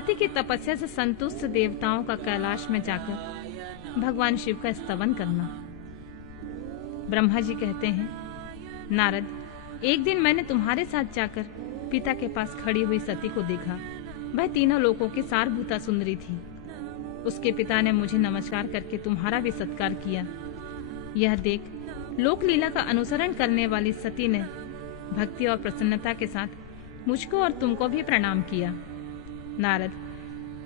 सती की तपस्या से संतुष्ट देवताओं का कैलाश में जाकर भगवान शिव का स्तवन करना। ब्रह्मा जी कहते हैं, नारद, एक दिन मैंने तुम्हारे साथ जाकर पिता के पास खड़ी हुई सती को देखा। वह तीनों लोकों की सारभूता सुंदरी थी। उसके पिता ने मुझे नमस्कार करके तुम्हारा भी सत्कार किया। यह देख लोक लीला का अनुसरण करने वाली सती ने भक्ति और प्रसन्नता के साथ मुझको और तुमको भी प्रणाम किया। नारद,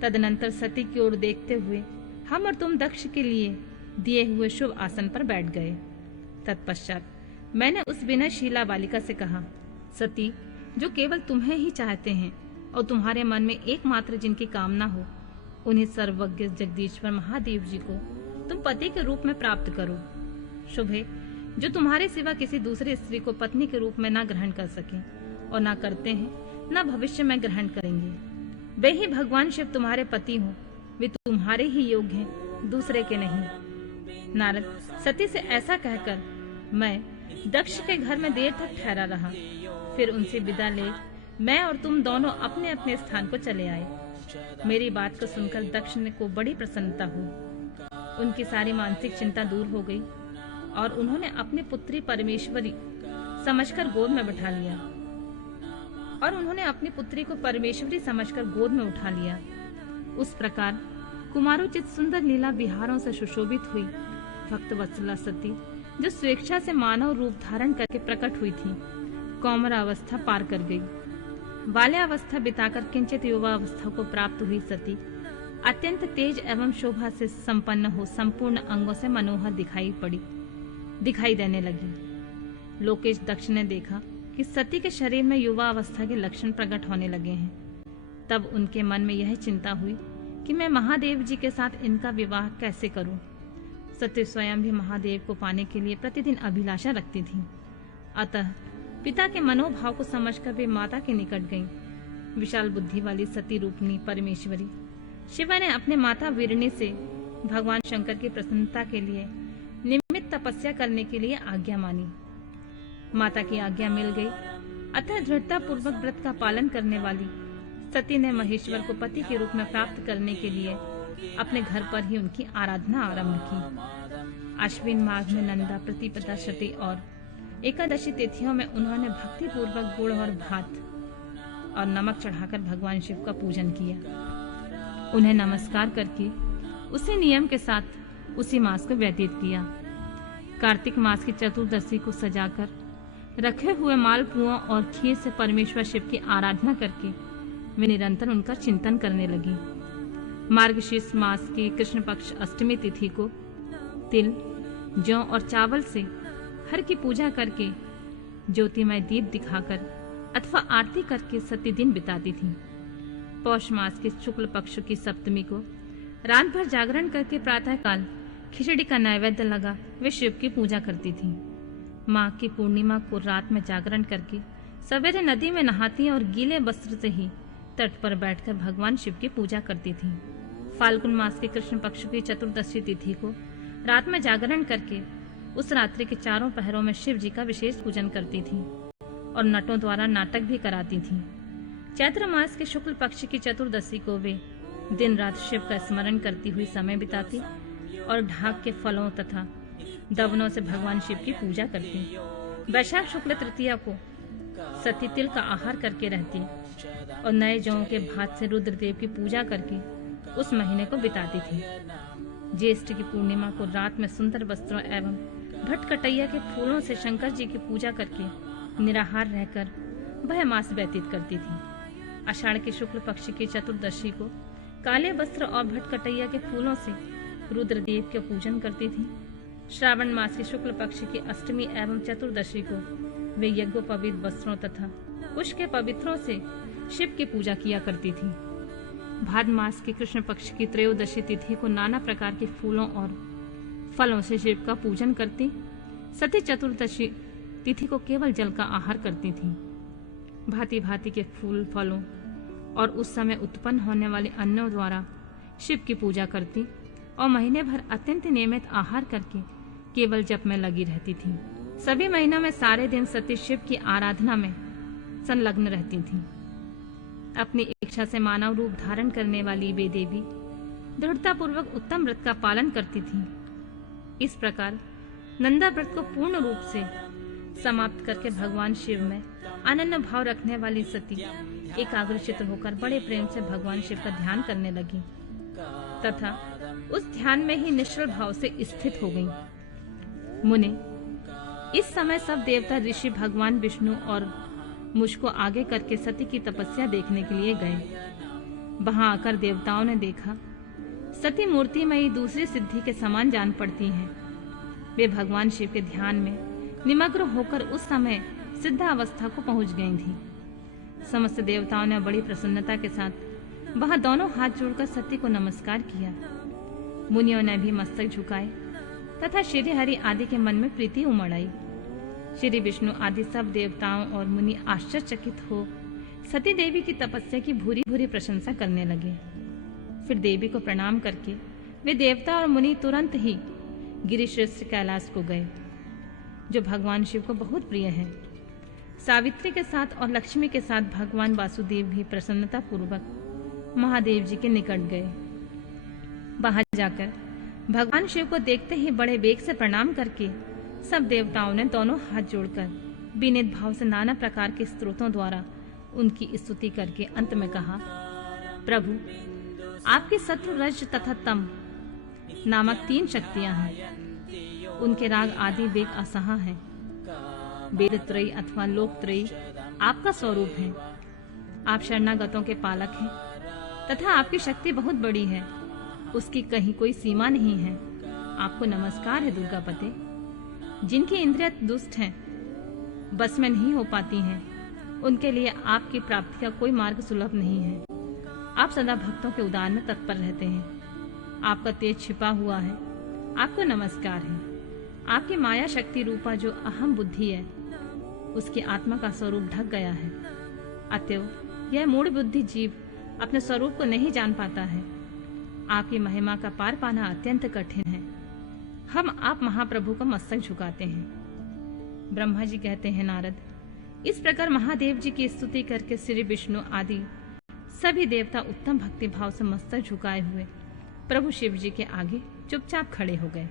तदनंतर सती की ओर देखते हुए हम और तुम दक्ष के लिए दिए हुए शुभ आसन पर बैठ गए। तत्पश्चात मैंने उस विनयशीला बालिका से कहा, सती, जो केवल तुम्हें ही चाहते हैं और तुम्हारे मन में एकमात्र जिनकी कामना हो, उन्हें सर्वज्ञ जगदीश्वर महादेव जी को तुम पति के रूप में प्राप्त करो। शुभ है जो तुम्हारे सिवा किसी दूसरे स्त्री को पत्नी के रूप में न ग्रहण कर सके और न करते हैं, न भविष्य में ग्रहण करेंगे। वे ही भगवान शिव तुम्हारे पति हो। वे तुम्हारे ही योग्य हैं, दूसरे के नहीं। नारद, सती से ऐसा कहकर मैं दक्ष के घर में देर तक ठहरा रहा। फिर उनसे विदा ले मैं और तुम दोनों अपने अपने स्थान को चले आए। मेरी बात को सुनकर दक्ष को बड़ी प्रसन्नता हुई। उनकी सारी मानसिक चिंता दूर हो गई और उन्होंने अपनी पुत्री परमेश्वरी समझकर गोद में उठा लिया। उस प्रकार कुमारोचित सुंदर लीला विहारों से सुशोभित हुई भक्त वत्सला सती, जो स्वेच्छा से मानव रूप धारण करके प्रकट हुई थी, कौमारावस्था पार कर गई। बाल्यावस्था बिताकर किंचित युवावस्था को प्राप्त हुई सती अत्यंत तेज एवं शोभा से संपन्न हो संपूर्ण अंगों से मनोहर दिखाई देने लगी। लोकेश दक्ष ने देखा कि सती के शरीर में युवा अवस्था के लक्षण प्रकट होने लगे हैं। तब उनके मन में यह चिंता हुई कि मैं महादेव जी के साथ इनका विवाह कैसे करूं। सती स्वयं भी महादेव को पाने के लिए प्रतिदिन अभिलाषा रखती थी। अतः पिता के मनोभाव को समझकर वे माता के निकट गईं। विशाल बुद्धि वाली सती रूपनी परमेश्वरी शिवा ने अपने माता वीरणी से भगवान शंकर की प्रसन्नता के लिए निमित्त तपस्या करने के लिए आज्ञा मानी। माता की आज्ञा मिल गई। अतः दृढ़ता पूर्वक व्रत का पालन करने वाली सती ने महेश्वर को पति के रूप में प्राप्त करने के लिए अपने घर पर ही उनकी आराधना आरंभ की। आश्विन माघ में नंदा, प्रतिपदा, शती और एकादशी तिथियों में उन्होंने भक्ति पूर्वक गुड़ और भात और नमक चढ़ाकर भगवान शिव का पूजन किया। उन्हें नमस्कार करके उसी नियम के साथ उसी मास को व्यतीत किया। कार्तिक मास की चतुर्दशी को सजाकर रखे हुए मालपुओं और खीर से परमेश्वर शिव की आराधना करके वे निरंतर उनका चिंतन करने लगी। मार्गशीर्ष मास की कृष्ण पक्ष अष्टमी तिथि को तिल, जौ और चावल से हर की पूजा करके ज्योतिमय दीप दिखाकर अथवा आरती करके सती दिन बिताती थी। पौष मास के शुक्ल पक्ष की सप्तमी को रात भर जागरण करके प्रातः काल खिचड़ी का नैवेद्य लगा वे शिव की पूजा करती थी। माघ की पूर्णिमा को रात में जागरण करके सवेरे नदी में नहाती और गीले वस्त्र से ही तट पर बैठकर भगवान शिव की पूजा करती थी। फाल्गुन मास के कृष्ण पक्ष की चतुर्दशी तिथि को रात में जागरण करके उस रात्रि के चारों पहरों में शिव जी का विशेष पूजन करती थी और नटों द्वारा नाटक भी कराती थी। चैत्र मास के शुक्ल पक्ष की चतुर्दशी को वे दिन रात शिव का स्मरण करती हुई समय बिताती और ढाक के फलों तथा दवनों से भगवान शिव की पूजा करती। वैशाख शुक्ल तृतीया को सती तिल का आहार करके रहती और नए जौ के भात से रुद्रदेव की पूजा करके उस महीने को बिताती थी। ज्येष्ठ की पूर्णिमा को रात में सुंदर वस्त्रों एवं भटकटैया के फूलों से शंकर जी की पूजा करके निराहार रहकर वह मास व्यतीत करती थी। आषाढ़ के शुक्ल पक्ष की चतुर्दशी को काले वस्त्र और भटकटैया के फूलों से रुद्रदेव के पूजन करती थी। श्रावण मास के शुक्ल पक्ष की अष्टमी एवं चतुर्दशी को वे यज्ञोपवीत वस्त्रों तथा कुश के पवित्रों से शिव की पूजा किया करती थी। भाद्र मास के कृष्ण पक्ष की त्रयोदशी तिथि को नाना प्रकार के फूलों और फलों से शिव का पूजन करती। सती चतुर्दशी तिथि को केवल जल का आहार करती थी। भांति भांति के फूल फलों और उस समय उत्पन्न होने वाले अन्नों द्वारा शिव की पूजा करती और महीने भर अत्यंत नियमित आहार करके केवल जप में लगी रहती थी। सभी महीनों में सारे दिन सती शिव की आराधना में संलग्न रहती थी। अपनी इच्छा से मानव रूप धारण करने वाली वे देवी दृढ़तापूर्वक उत्तम व्रत का पालन करती थीं। इस प्रकार नंदा व्रत को पूर्ण रूप से समाप्त करके भगवान शिव में अनन्य भाव रखने वाली सती एकाग्रचित्त होकर बड़े प्रेम से भगवान शिव का ध्यान करने लगी तथा उस ध्यान में ही निश्चल भाव से स्थित हो गई। मुने, इस समय सब देवता ऋषि भगवान विष्णु और मुझको आगे करके सती की तपस्या देखने के लिए गए। वहां आकर देवताओं ने देखा सती मूर्तिमयी दूसरी सिद्धि के समान जान पड़ती हैं। वे भगवान शिव के ध्यान में निमग्न होकर उस समय सिद्धावस्था को पहुंच गई थीं। समस्त देवताओं ने बड़ी प्रसन्नता के साथ वहां दोनों हाथ जोड़कर सती को नमस्कार किया। मुनियों ने भी मस्तक झुकाए तथा श्री हरि आदि के मन में प्रीति उमड़ आई। श्री विष्णु आदि सब देवताओं और मुनि आश्चर्यचकित हो सती देवी की तपस्या की भूरी भूरी प्रशंसा करने लगे। फिर देवी को प्रणाम करके वे देवता और मुनि तुरंत ही गिरिश्रेष्ठ कैलाश को गए, जो भगवान शिव को बहुत प्रिय है। सावित्री के साथ और लक्ष्मी के साथ भगवान वासुदेव भी प्रसन्नता पूर्वक महादेव जी के निकट गए। वहां जाकर भगवान शिव को देखते ही बड़े वेग से प्रणाम करके सब देवताओं ने दोनों हाथ जोड़कर विनीत भाव से नाना प्रकार के स्तोत्रों द्वारा उनकी स्तुति करके अंत में कहा, प्रभु, आपके सत्व, रज तथा तम नामक 3 शक्तियां हैं। उनके राग आदि वेग असह हैं। वेद त्रयी अथवा लोक त्रयी आपका स्वरूप है। आप शरणागतों के पालक हैं तथा आपकी शक्ति बहुत बड़ी है, उसकी कहीं कोई सीमा नहीं है। आपको नमस्कार है दुर्गापते। जिनकी इंद्रियां दुष्ट हैं, बस में नहीं हो पाती हैं, उनके लिए आपकी प्राप्ति का कोई मार्ग सुलभ नहीं है। आप सदा भक्तों के उद्धार में तत्पर रहते हैं। आपका तेज छिपा हुआ है। आपको नमस्कार है। आपकी माया शक्ति रूपा जो अहम बुद्धि है, उसकी आत्मा का स्वरूप ढक गया है। अतएव यह मूढ़ बुद्धि जीव अपने स्वरूप को नहीं जान पाता है। आपकी महिमा का पार पाना अत्यंत कठिन है। हम आप महाप्रभु को मस्तक झुकाते हैं। ब्रह्मा जी कहते हैं, नारद, इस प्रकार महादेव जी की स्तुति करके श्री विष्णु आदि सभी देवता उत्तम भक्ति भाव से मस्तक झुकाए हुए प्रभु शिव जी के आगे चुपचाप खड़े हो गए।